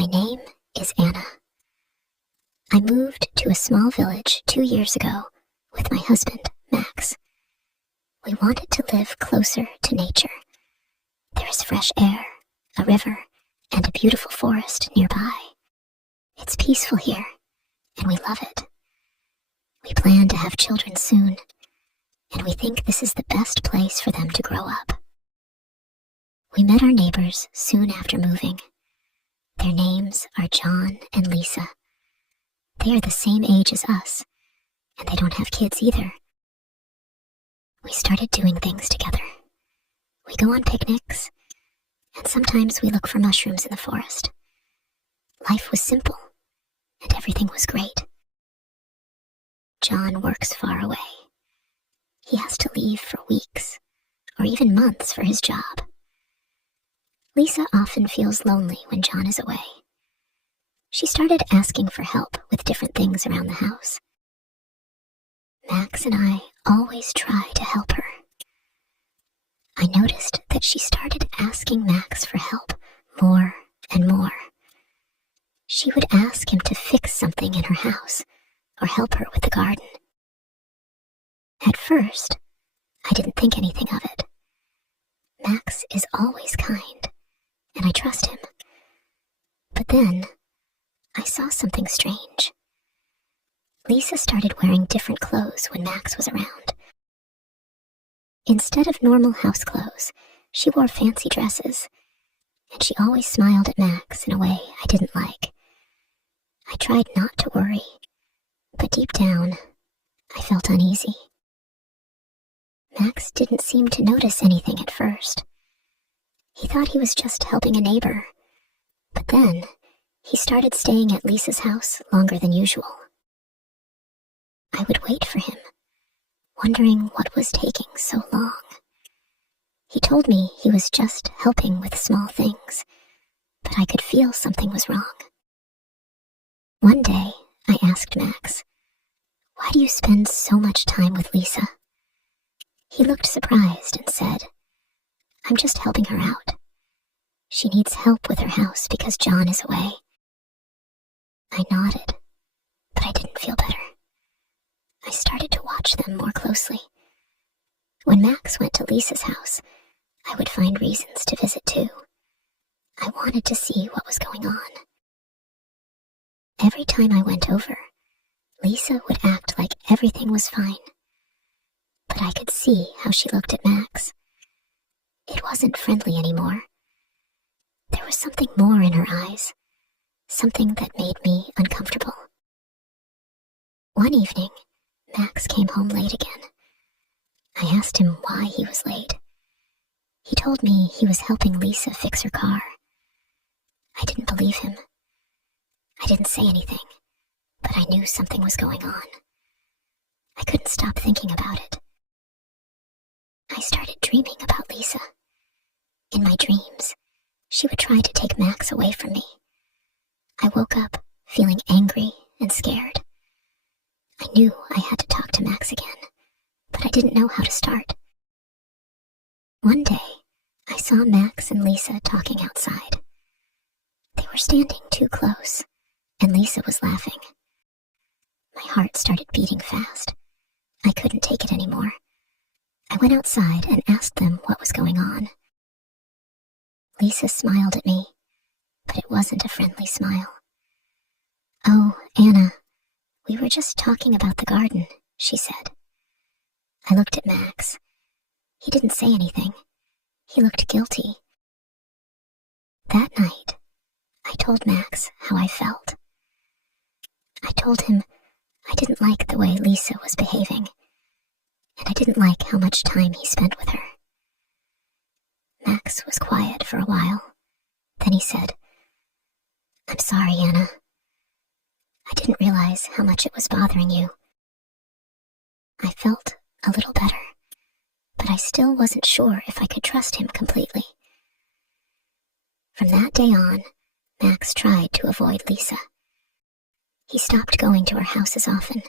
My name is Anna. I moved to a small village 2 years ago with my husband, Max. We wanted to live closer to nature. There is fresh air, a river, and a beautiful forest nearby. It's peaceful here, and we love it. We plan to have children soon, and we think this is the best place for them to grow up. We met our neighbors soon after moving. Their names are John and Lisa. They are the same age as us, and they don't have kids either. We started doing things together. We go on picnics, and sometimes we look for mushrooms in the forest. Life was simple, and everything was great. John works far away. He has to leave for weeks, or even months for his job. Lisa often feels lonely when John is away. She started asking for help with different things around the house. Max and I always try to help her. I noticed that she started asking Max for help more and more. She would ask him to fix something in her house or help her with the garden. At first, I didn't think anything of it. Max is always kind, and I trust him. But then, I saw something strange. Lisa started wearing different clothes when Max was around. Instead of normal house clothes, she wore fancy dresses, and she always smiled at Max in a way I didn't like. I tried not to worry, but deep down, I felt uneasy. Max didn't seem to notice anything at first. He thought he was just helping a neighbor, but then he started staying at Lisa's house longer than usual. I would wait for him, wondering what was taking so long. He told me he was just helping with small things, but I could feel something was wrong. One day, I asked Max, "Why do you spend so much time with Lisa?" He looked surprised and said, "I'm just helping her out. She needs help with her house because John is away." I nodded, but I didn't feel better. I started to watch them more closely. When Max went to Lisa's house, I would find reasons to visit too. I wanted to see what was going on. Every time I went over, Lisa would act like everything was fine. But I could see how she looked at Max. It wasn't friendly anymore. There was something more in her eyes, something that made me uncomfortable. One evening, Max came home late again. I asked him why he was late. He told me he was helping Lisa fix her car. I didn't believe him. I didn't say anything, but I knew something was going on. I couldn't stop thinking about it. I started dreaming about Lisa. In my dreams, she would try to take Max away from me. I woke up feeling angry and scared. I knew I had to talk to Max again, but I didn't know how to start. One day, I saw Max and Lisa talking outside. They were standing too close, and Lisa was laughing. My heart started beating fast. I couldn't take it anymore. I went outside and asked them what was going on. Lisa smiled at me, but it wasn't a friendly smile. "Oh, Anna, we were just talking about the garden," she said. I looked at Max. He didn't say anything. He looked guilty. That night, I told Max how I felt. I told him I didn't like the way Lisa was behaving, and I didn't like how much time he spent with her. Max was quiet for a while. Then he said, "I'm sorry, Anna. I didn't realize how much it was bothering you." I felt a little better, but I still wasn't sure if I could trust him completely. From that day on, Max tried to avoid Lisa. He stopped going to her house as often,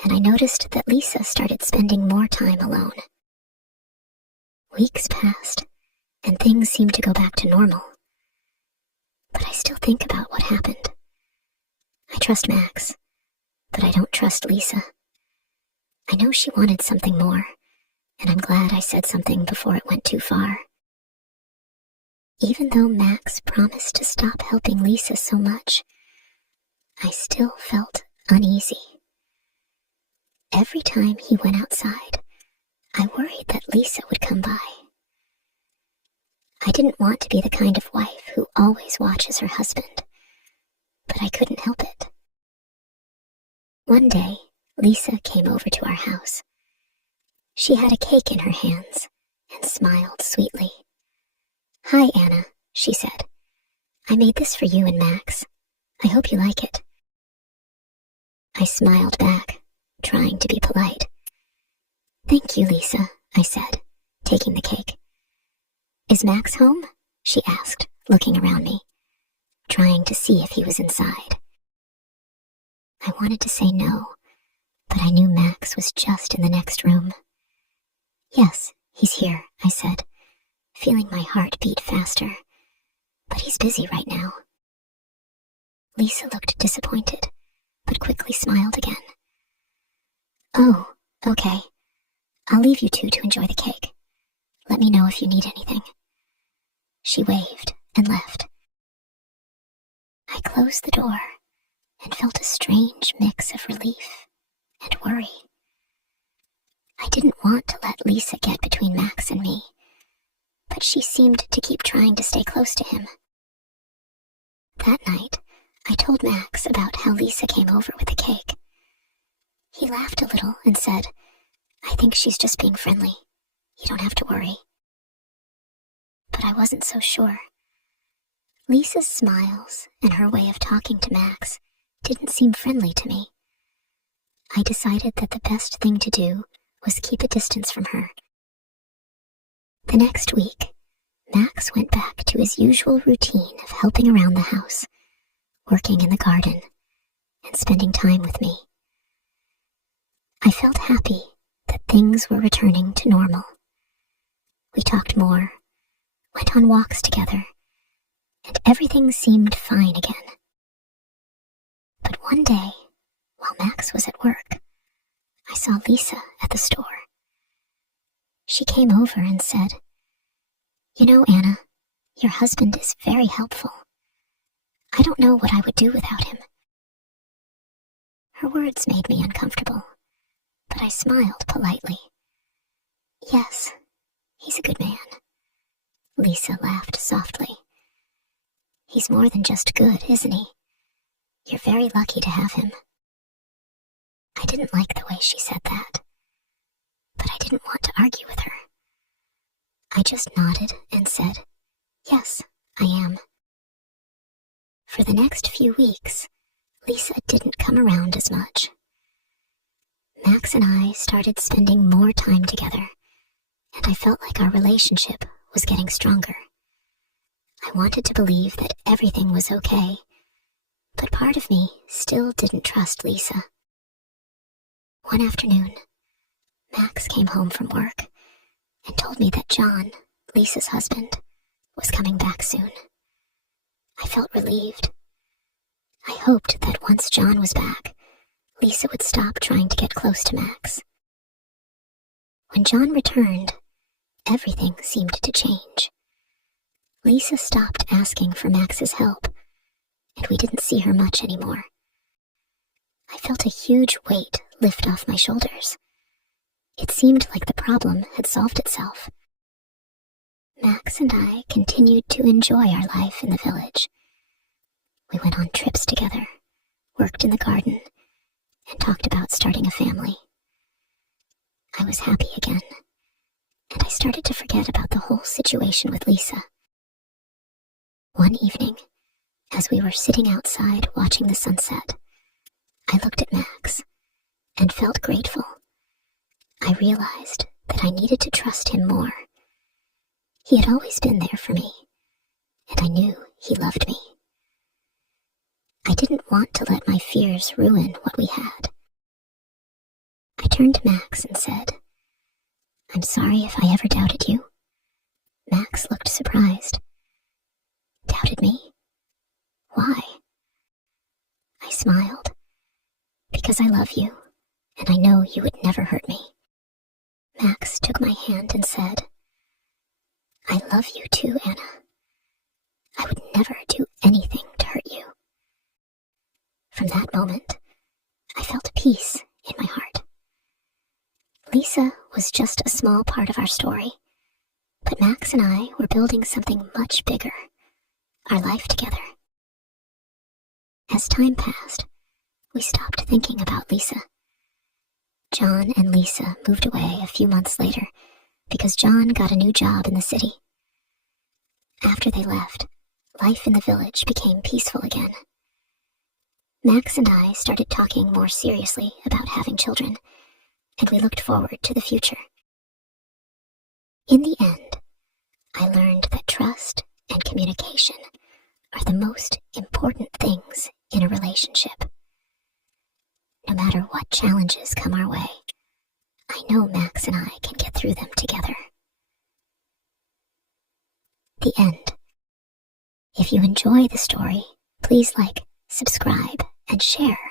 and I noticed that Lisa started spending more time alone. Weeks passed, and things seemed to go back to normal. but I still think about what happened. I trust Max, but I don't trust Lisa. I know she wanted something more, and I'm glad I said something before it went too far. Even though Max promised to stop helping Lisa so much, I still felt uneasy. Every time he went outside, I worried that Lisa would come by. I didn't want to be the kind of wife who always watches her husband, but I couldn't help it. One day, Lisa came over to our house. She had a cake in her hands and smiled sweetly. "Hi, Anna," she said. "I made this for you and Max. I hope you like it." I smiled back, trying to be polite. "Thank you, Lisa," I said, taking the cake. "Is Max home?" she asked, looking around me, trying to see if he was inside. I wanted to say no, but I knew Max was just in the next room. "Yes, he's here," I said, feeling my heart beat faster. "But he's busy right now." Lisa looked disappointed, but quickly smiled again. "Oh, okay. I'll leave you two to enjoy the cake. Let me know if you need anything." She waved and left. I closed the door and felt a strange mix of relief and worry. I didn't want to let Lisa get between Max and me, but she seemed to keep trying to stay close to him. That night, I told Max about how Lisa came over with the cake. He laughed a little and said, "I think she's just being friendly. You don't have to worry." But I wasn't so sure. Lisa's smiles and her way of talking to Max didn't seem friendly to me. I decided that the best thing to do was keep a distance from her. The next week, Max went back to his usual routine of helping around the house, working in the garden, and spending time with me. I felt happy that things were returning to normal. We talked more, went on walks together, and everything seemed fine again. But one day, while Max was at work, I saw Lisa at the store. She came over and said, "You know, Anna, your husband is very helpful. I don't know what I would do without him." Her words made me uncomfortable, but I smiled politely. "Yes, he's a good man." Lisa laughed softly. "He's more than just good, isn't he? You're very lucky to have him." I didn't like the way she said that, but I didn't want to argue with her. I just nodded and said, "Yes, I am." For the next few weeks, Lisa didn't come around as much. Max and I started spending more time together, and I felt like our relationship was getting stronger. I wanted to believe that everything was okay, but part of me still didn't trust Lisa. One afternoon, Max came home from work and told me that John, Lisa's husband, was coming back soon. I felt relieved. I hoped that once John was back, Lisa would stop trying to get close to Max. When John returned, everything seemed to change. Lisa stopped asking for Max's help, and we didn't see her much anymore. I felt a huge weight lift off my shoulders. It seemed like the problem had solved itself. Max and I continued to enjoy our life in the village. We went on trips together, worked in the garden, and talked about starting a family. I was happy again, and I started to forget about the whole situation with Lisa. One evening, as we were sitting outside watching the sunset, I looked at Max and felt grateful. I realized that I needed to trust him more. He had always been there for me, and I knew he loved me. I didn't want to let my fears ruin what we had. I turned to Max and said, "I'm sorry if I ever doubted you." Max looked surprised. "Doubted me? Why? I smiled. Because I love you, and I know you would never hurt me. Max took my hand and said, I love you too, Anna. I would never do anything to hurt you. From that moment, I felt peace in my heart. Lisa was just a small part of our story, but Max and I were building something much bigger, our life together. As time passed, we stopped thinking about Lisa. John and Lisa moved away a few months later because John got a new job in the city. After they left, life in the village became peaceful again. Max and I started talking more seriously about having children, and we looked forward to the future. In the end, I learned that trust and communication are the most important things in a relationship. No matter what challenges come our way, I know Max and I can get through them together. The end. If you enjoy the story, please like, subscribe, and share